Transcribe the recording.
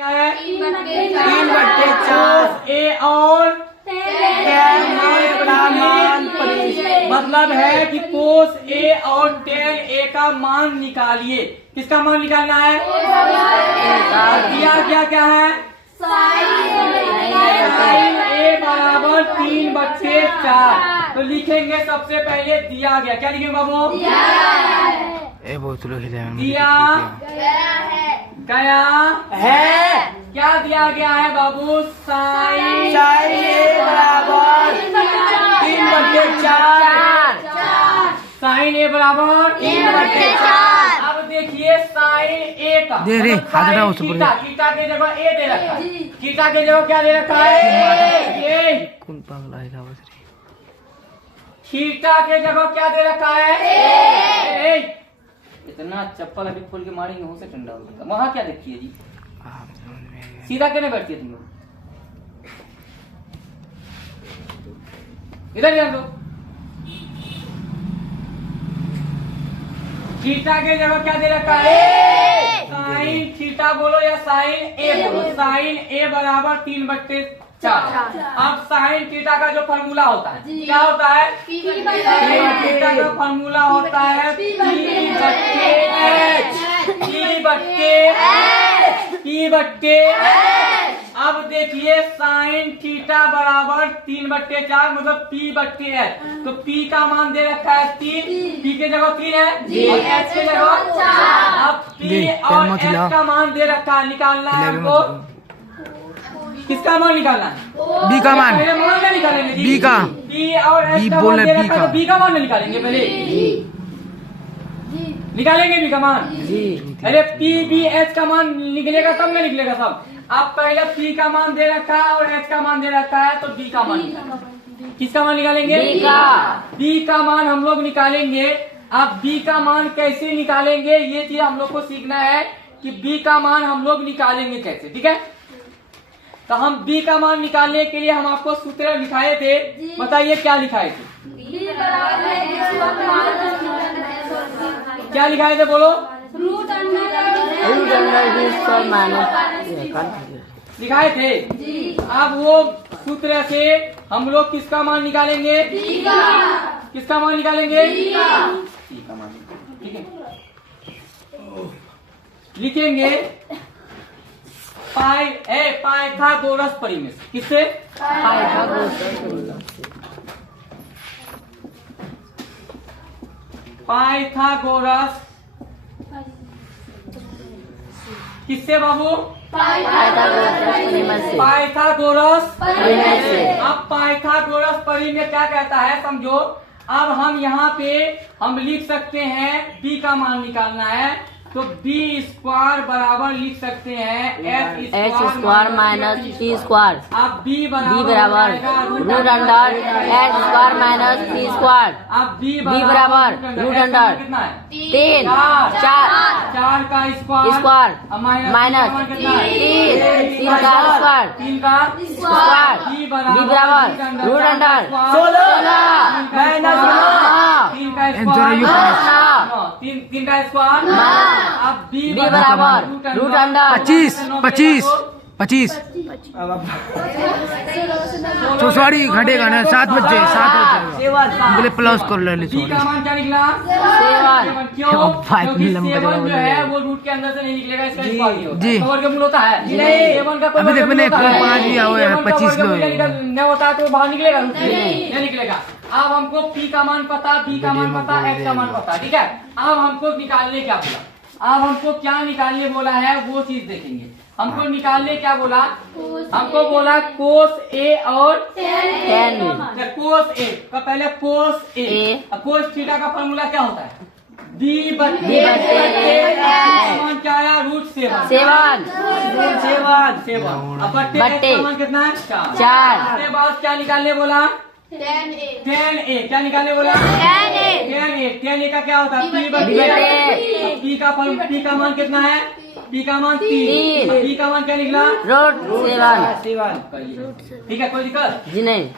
क्या है 3/4 ए और मतलब है कि कोस ए और tan ए का मान निकालिए। किसका मान निकालना है? दिया क्या है? sin ए बराबर 3/4। तो लिखेंगे सबसे पहले दिया गया। क्या लिखेंगे बाबू? दिया गया है। क्या दिया गया है बाबू? sin ए बराबर 3/4। sin ए बराबर 3/4। अब देखिए sin ए का थीटा के जगह ए दे रखा है। थीटा के जगह क्या दे रखा है? थीटा के जगह क्या दे रखा है? इतना चप्पल अभी खोल के मारेंगे हो से ठंडा हो जाएगा। वहां क्या देखिए जी, सीधा क्यों नहीं बैठती तुम लोग? इधर ध्यान दो। थीटा के जगह क्या दे रखा है? साइन थीटा बोलो या साइन ए बोलो। साइन ए बराबर 3/4। अब साइन थीटा का जो फॉर्मूला होता है क्या होता है? थीटा का फॉर्मूला होता है P/H। अब देखिए साइन थीटा बराबर 3/4 मतलब P/H। तो P का मान दे रखा है 3। P के जगह 3 है और H के जगह 4। अब P और H का मान दे रखा है। निकालना है हमको। किसका मान निकालना है? बी का मान। पहले मान में निकालेंगे जी। बी का P और H का मान दे रखा है तो B का मान में निकालेंगे पहले। निकालेंगे B का मान। अरे P/H का मान निकलेगा तब ना निकलेगा सब। अब पहले P का मान दे रखा है और H का मान दे रखा है तो B का मान। किसका मान निकालेंगे? B का मान हम लोग निकालेंगे। अब B का मान कैसे निकालेंगे ये चीज हम लोग को सीखना है कि B का मान हम लोग निकालेंगे कैसे। ठीक है, तो हम B का मान निकालने के लिए हम आपको सूत्र लिखाए थे। बताइए क्या लिखाए थे? क्या लिखाए थे बोलो? लिखाए थे। अब वो सूत्र से हम लोग किसका मान निकालेंगे? किसका मान निकालेंगे? P का मान। ठीक है, लिखेंगे पाइथागोरस परिमेय। किससे? पाइथागोरस किससे बाबू? पाइथागोरस परिमेय से। अब पाइथागोरस परिमेय क्या कहता है समझो। अब हम यहाँ पे हम लिख सकते हैं B का मान निकालना है तो B² बराबर लिख सकते हैं H² माइनस P²। अब B बराबर √H² माइनस P²। अब B बराबर √3 4 का स्क्वायर माइनस 3 का स्क्वायर B बराबर √16 3 का स्क्वायर। अब B बराबर √25। तो सॉरी घटेगा ना 7 बजे बोले प्लस कर ले। B का मान क्या निकला? 7। क्यों? क्योंकि 7 जो है वो रूट के अंदर से नहीं निकलेगा। इसका स्क्वायर जी वर्गमूल होता है। नहीं, 7 का अभी देखो ना 5 भी आओ 25 लो नहीं होता है तो बाहर निकलेगा रूट से नहीं निकलेगा। अब हमको P का मान पता, B का मान पता, H का मान पता। ठीक है, अब हमको निकालने क्या बोला? अब हमको क्या निकालने बोला है वो चीज देखेंगे। हमको निकालने क्या बोला? हमको बोला कोस ए और कोस ए का पहले कोस ए। कोस थीटा का फॉर्मूला क्या होता है? B/H क्या आया? √7। अब बट्टे मान कितना है? 4। उसके बाद क्या निकालने बोला? tan A। क्या निकालने बोला? tan A का क्या होता है? P का मान कितना है? P का मान 3। P का मान क्या निकला? √7। ठीक है, कोई दिक्कत जी नहीं।